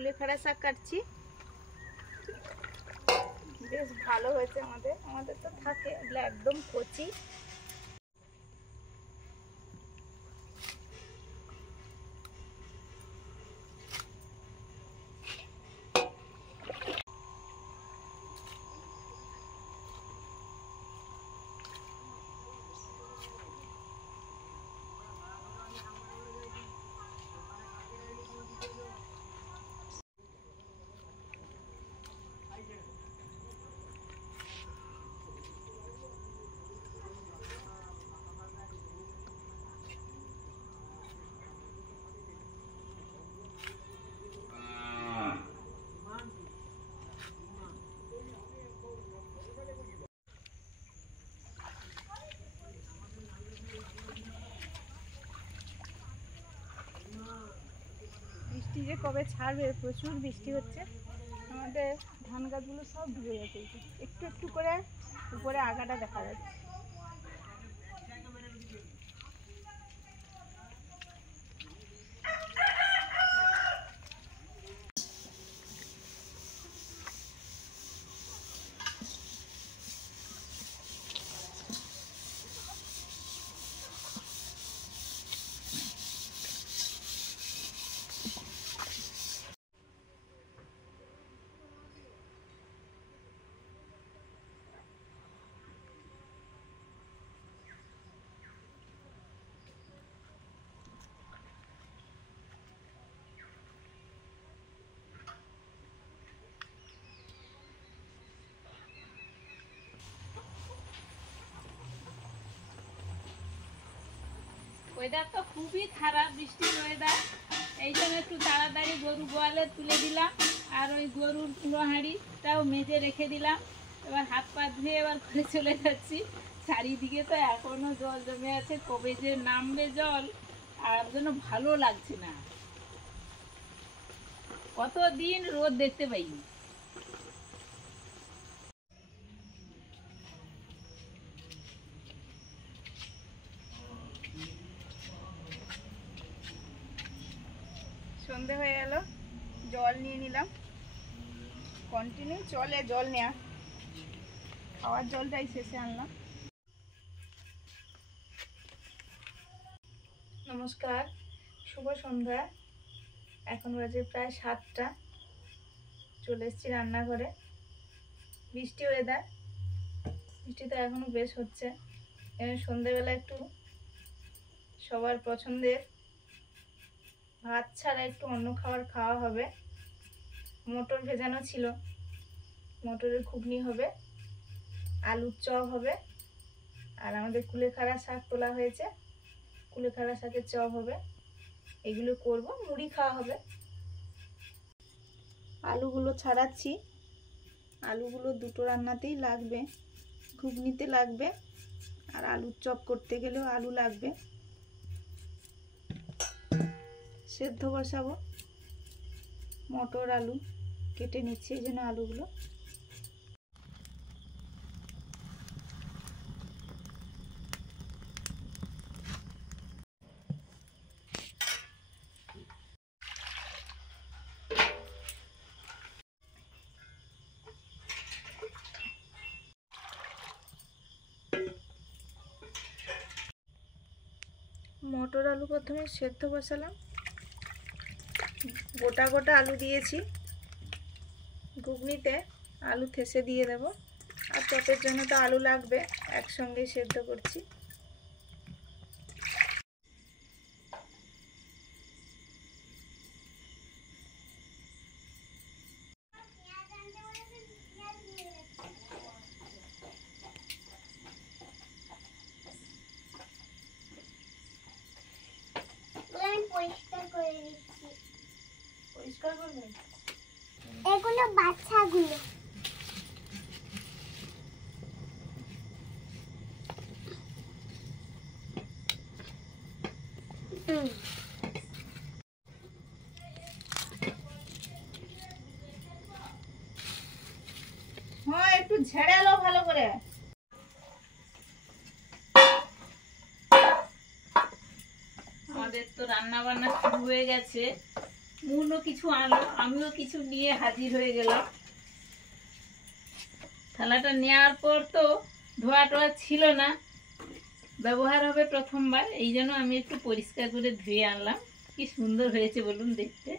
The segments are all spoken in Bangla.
কুলেখাড়া শাক কাটছি। বেশ ভালো হয়েছে। আমাদের তো থাকে এগুলো একদম কচি। বৃষ্টি যে কবে ছাড়বে, প্রচুর বৃষ্টি হচ্ছে। আমাদের ধান গাছগুলো সব ডুবে যাচ্ছে। একটু একটু করে উপরে আগাটা দেখা যাচ্ছে। ওয়েদার তো খুবই খারাপ, বৃষ্টির ওয়েদার। এই জন্য একটু তাড়াতাড়ি গরু গোয়ালে তুলে দিলাম, আর ওই গরুর কুড়ো হাঁড়িটাও মেজে রেখে দিলাম। এবার হাত পা ধুয়ে এবার ঘরে চলে যাচ্ছি। চারিদিকে তো এখনো জল জমে আছে, কবে যে নামবে জল আর যেন ভালো লাগছে না। কতদিন রোদ দেখতে পাইনি। সন্ধে হয়ে গেল, জল নিয়ে নিলাম। কন্টিনিউ চলে জল নেওয়া, খাওয়ার জলটাই শেষে আনলাম। নমস্কার, শুভ সন্ধ্যা। এখন বাজে প্রায় 7টা। চলে এসেছি রান্নাঘরে। বৃষ্টি ওয়েদার, বৃষ্টি তো এখনো বেশ হচ্ছে। সন্ধেবেলা একটু সবার পছন্দের ভাত ছাড়া একটু অন্য খাবার খাওয়া হবে। মটর ভেজানো ছিল, মটরের ঘুগনি হবে, আলুর চপ হবে, আর আমাদের কুলেখাড়া শাক তোলা হয়েছে, কুলেখাড়া শাকের চপ হবে। এগুলো করব, মুড়ি খাওয়া হবে। আলুগুলো ছাড়াচ্ছি। আলুগুলো দুটো রান্নাতেই লাগবে, ঘুগনিতে লাগবে, আর আলুর চপ করতে গেলেও আলু লাগবে। সেদ্ধ বসাবো, মটর আলু কেটে নিচ্ছি এই জন্য আলুগুলো। মটর আলু প্রথমে সেদ্ধ বসালাম। গোটা গোটা আলু দিয়েছি। ঘুগনিতে আলু থেসে দিয়ে দেব, আর চপের জন্য তো আলু লাগবে, একসঙ্গেই সেদ্ধ করছি। পরিষ্কার করবে এগুলো, বাচ্চাগুলো। হ্যাঁ, একটু ঝেড়ে লো ভালো করে। আমাদের তো রান্না বান্না শুরু হয়ে গেছে। মুনও কিছু আনলো, আমিও কিছু নিয়ে হাজির হয়ে গেলাম। থালাটা নেওয়ার পর তো ধোয়া টোয়া ছিল না, ব্যবহার হবে প্রথমবার, এই জন্য আমি একটু পরিষ্কার করে ধুয়ে আনলাম। কি সুন্দর হয়েছে বলুন দেখতে।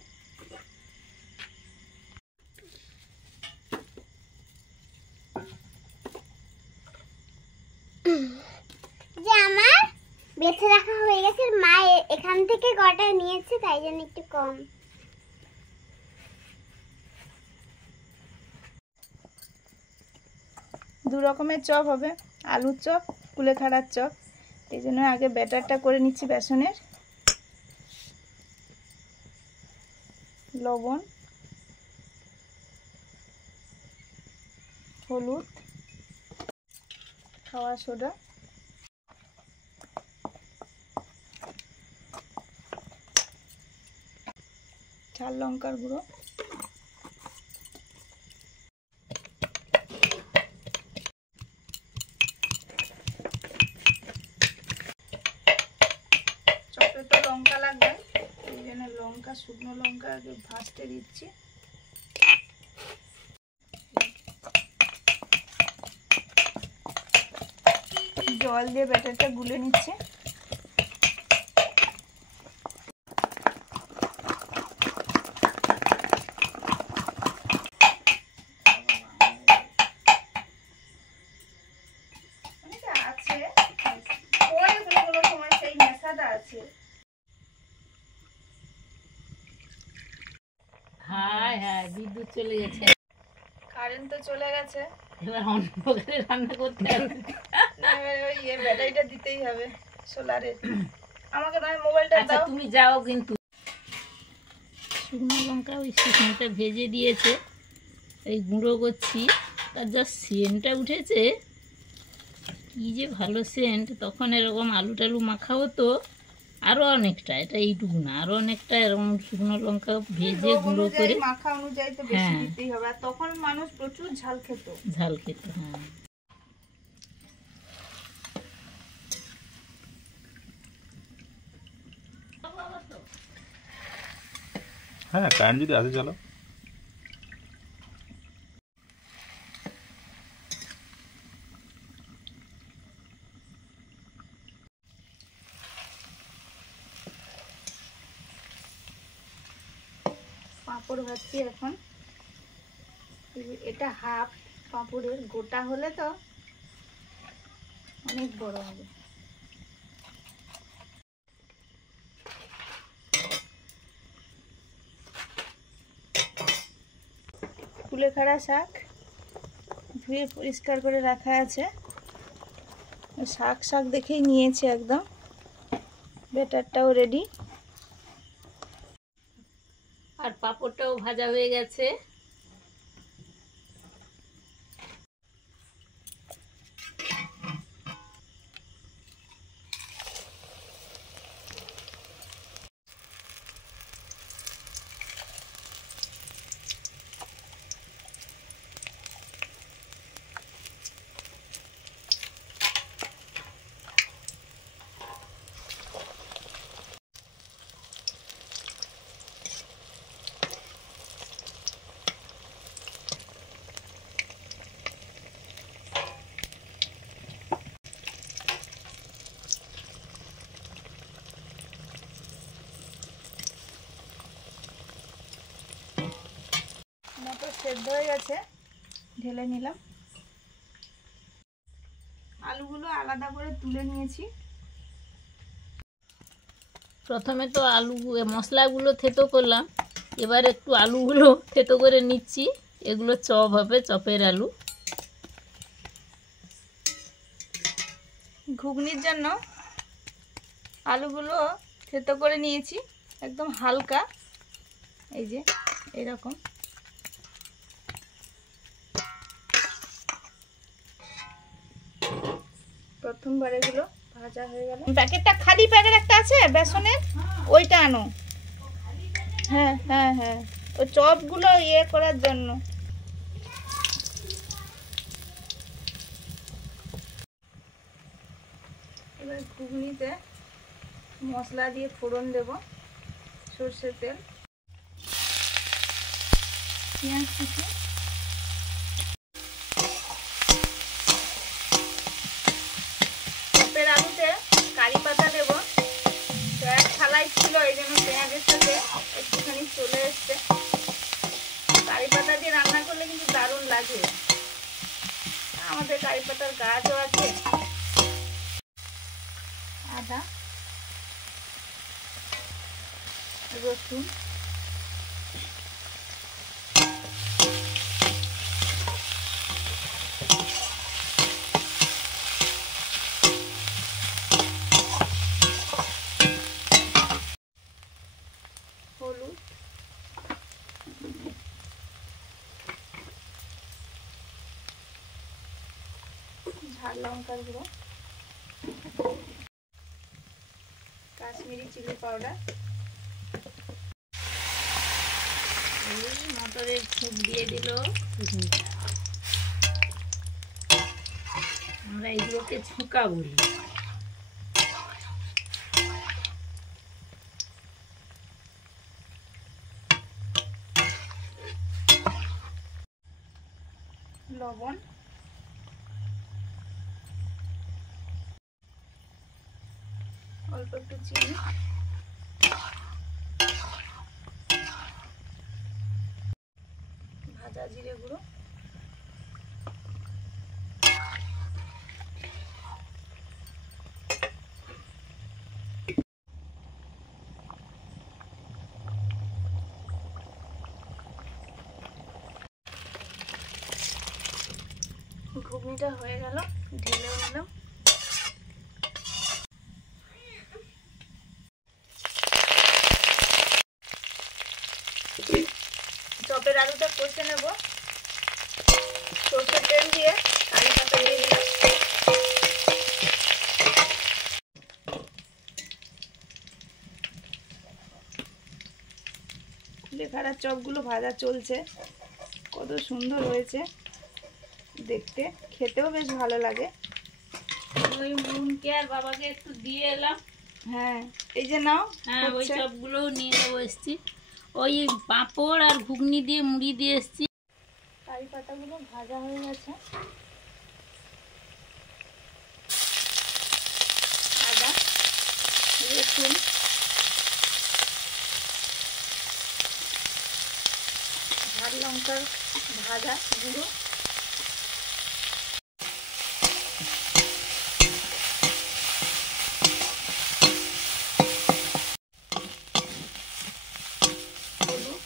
যে আমার বেছে রাখা হয়ে গেছে, মা এখান থেকে কটা নিয়েছে, তাই জন্য একটু কম। দু রকমের চপ হবে, আলুর চপ, কুলেখাড়ার চপ। এই জন্য আগে ব্যাটারটা করে নিচ্ছি বেসনের। লবণ, হলুদ, খাওয়া সোডা, ঝাল লঙ্কার গুঁড়ো, চপে তো লঙ্কা লাগবে, এই জন্য লঙ্কা, শুকনো লঙ্কা আগে ভাজতে দিচ্ছি। জল দিয়ে ব্যাটারটা গুলে নিচ্ছে। আছে পরে কোনো সময় সেই নেশাটা আছে। হায় হায়, বিদ্যুৎ চলে গেছে, কারেন্ট তো চলে গেছে, এবার অন্ধকারে রান্না করতে হবে। ওই ব্যাটারিটা দিতেই হবে সোলারের। আমাকে নয় মোবাইলটা আচ্ছা দাও। তুমি যাও, কিন্তু শুকনো লঙ্কা ওই শুকনোটা ভেজে দিয়েছে, এই গুঁড়ো করছি, তার যা সেন্টটা উঠেছে, কি যে ভালো সেন্ট। তখন এরকম আলু টালু মাখা হতো আরও অনেকটা, এটা এইটুকু না, আরও অনেকটা এরকম শুকনো লঙ্কা ভেজে গুঁড়ো করে মাখা অনুযায়ী তো বেশি দিতেই হবে, আর তখন মানুষ প্রচুর ঝাল খেত। ঝাল খেত। হ্যাঁ, হ্যাঁ কারেন্ট যদি আসে চলো। পাঁপড় ভাজছি এখন। এটা হাফ পাঁপড়ের, গোটা হলে তো অনেক বড় হবে। কুলেখাড়া শাক ধুয়ে পরিষ্কার করে রাখা আছে, শাক শাক দেখেই নিয়েছি একদম। ব্যাটারটাও রেডি, আর পাঁপড়টাও ভাজা হয়ে গেছে। মটর সেদ্ধ হয়ে গেছে, ঢেলে নিলাম। আলুগুলো আলাদা করে তুলে নিয়েছি। প্রথমে তো আলু মশলাগুলো থেতো করলাম, এবার একটু আলুগুলো থেতো করে নিচ্ছি। এগুলো চপ হবে, চপের আলু। ঘুগনির জন্য আলুগুলো থেতো করে নিয়েছি, একদম হালকা, এই যে এরকম। প্রথমবার এগুলো ভাজা হয়ে গেল। প্যাকেটটা, খালি প্যাকেট একটা আছে বেসনের, ওইটা আনো। হ্যাঁ হ্যাঁ হ্যাঁ, ওই চপগুলো ইয়ে করার জন্য। এবার ঘুগনিতে মশলা দিয়ে ফোড়ন দেব, সর্ষের তেল, পেঁয়াজ কুচি, চপের আলুতে কারি পাতা দেবো। তো এক থালায় ছিল, এই জন্য পেঁয়াজের সাথে একটুখানি চলে এসছে। কারি পাতা দিয়ে রান্না করলে কিন্তু দারুণ লাগে। আমাদের কারি পাতার গাছও আছে। আদা, রসুন, হলুদ, ঝাল লঙ্কার গুঁড়ো, কাশ্মীরি চিলি পাউডার, এই মটরের ফুট দিয়ে দিল। আমরা এগুলোকে ছুঁকা বলি। লবণ, অল্প একটু চিনি, ভাজা জিরে গুঁড়ো, ঘুগনিটা হয়ে গেল, ঢেলেও নিলাম। চপের আলুটা কষে নেব। সরষের তেল দিয়ে কারি পাতা দিয়ে দিলাম। লেখারা চপগুলো ভাজা চলছে, কত সুন্দর হয়েছে দেখতে, খেতেও বেশ ভালো লাগে। ওই মুনকে আর বাবাকে একটু দিয়ে এলাম। হ্যাঁ, এই যে নাও। হ্যাঁ, ওই হচ্ছে। চপগুলোও নিয়ে যাবো এসছি। ওই পাঁপড় আর ঘুগনি দিয়ে মুড়ি দিয়ে এসছি। কারি পাতাগুলো ভাজা হয়ে গেছে। আদা, রসুন, ঝাল লঙ্কার ভাজা গুঁড়ো, হলুদ,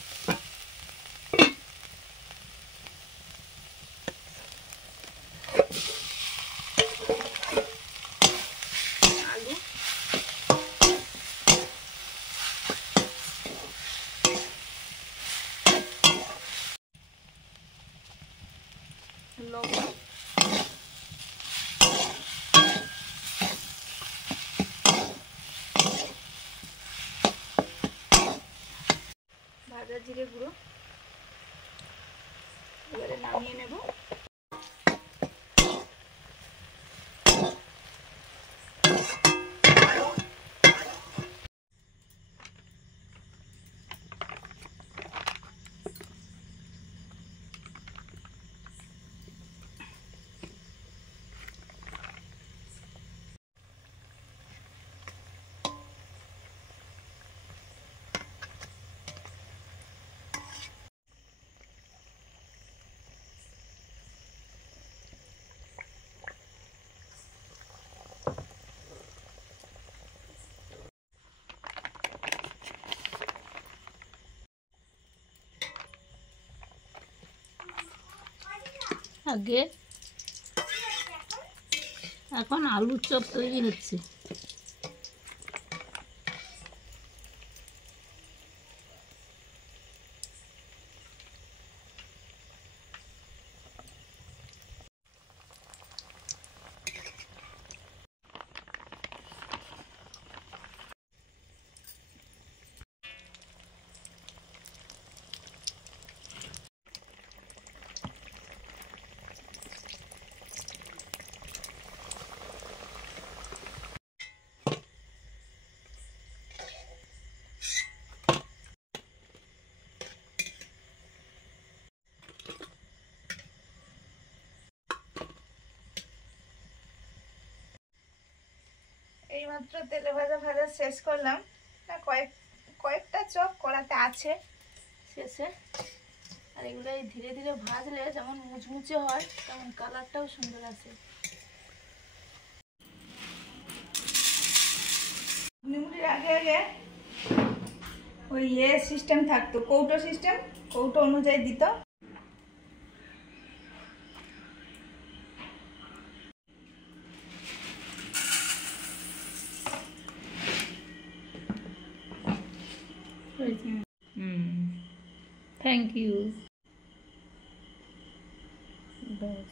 আলু, লবণ, ভাজা জিরে গুঁড়ো। এবারে নামিয়ে নেব। আগে এখন আলুর চপ তৈরি হচ্ছে। এইমাত্র তেলে ভাজা ভাজা শেষ করলাম, না কয়েকটা চপ কড়াতে আছে শেষে। আর এগুলো ধীরে ধীরে ভাজলে যেমন মুচমুচে হয় তেমন কালারটাও সুন্দর আসে। নিমুড়ির আগে আগে ওই সিস্টেম থাকতো, কৌটো সিস্টেম, কৌটো অনুযায়ী দিত। Thank you. গুড।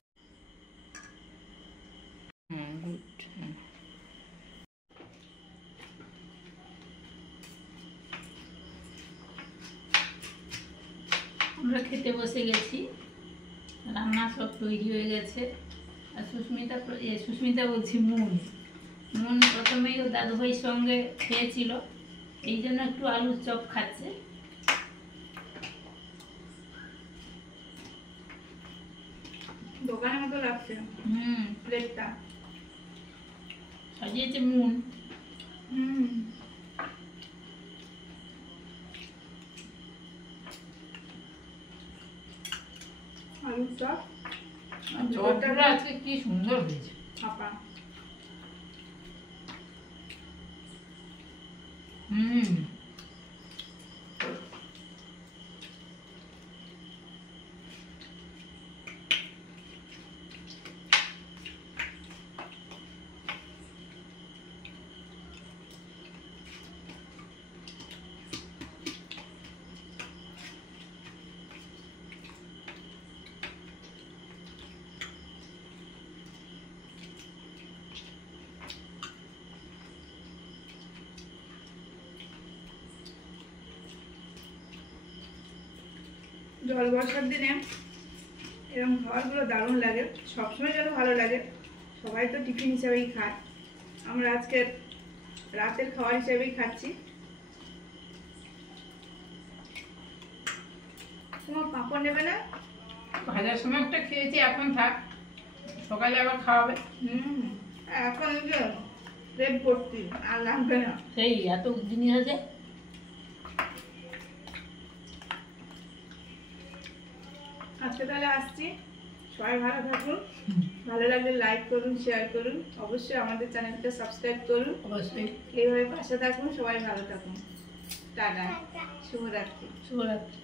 আমরা খেতে বসে গেছি, রান্না সব তৈরি হয়ে গেছে। আর সুস্মিতা বলছি মন প্রথমেই ও দাদু ভাইয়ের সঙ্গে খেয়েছিল, এই জন্য একটু আলুর চপ খাচ্ছে। দোকানের মতো লাগছে প্লেটটা, সাজিয়েছে আলুর চপ। চপটা আজকে কি সুন্দর হয়েছে। ছাপা জল বর্ষার দিনে এরকম খাবারগুলো দারুণ লাগে, সবসময় যেন ভালো লাগে। সবাই তো টিফিন হিসাবেই খায়, আমরা আজকে রাতের খাবার হিসেবেই খাচ্ছি। তোমার পাঁপড় নেবে না? ভাজার সময় একটা খেয়েছি, এখন থাক, সকালে আবার খাওয়াবে। এখন প্লেট ভর্তি, আর লাগবে না। সেই এত জিনিস আছে। আজকে তাহলে আসছি, সবাই ভালো থাকুন, ভালো লাগলে লাইক করুন, শেয়ার করুন, অবশ্যই আমাদের চ্যানেলটা সাবস্ক্রাইব করুন। অবশ্যই এইভাবে পাশে থাকুন, সবাই ভালো থাকুন। টাটা, শুভরাত্রি। শুভরাত্রি।